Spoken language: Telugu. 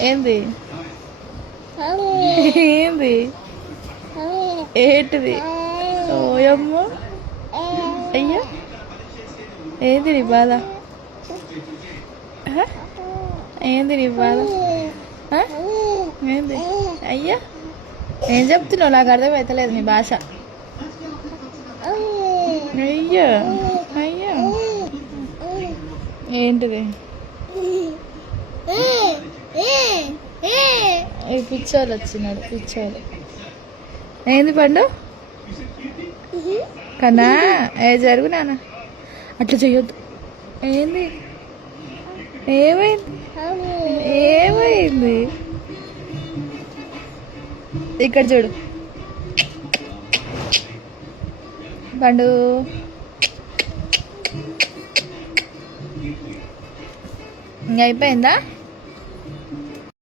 ఏంది ఏంది ఏంటిది ఓయమ్మ అయ్యా ఏంది నీ బాధ ఏంది నీ బాధ ఏంది అయ్యా ఏం చెప్తున్నావు నాకు అర్థమవుతలేదు నీ భాష అయ్యా అయ్యా ఏంటిది పిచ్చోళ్ళు వచ్చినాడు పిచ్చోళ్ళు ఏంది పండు కన్నా జరుగు నాన్న అట్లా చెయ్యొద్దు ఏంది ఏమైంది ఏమైంది ఇక్కడ చూడు పండు ఇంకా అయిపోయిందా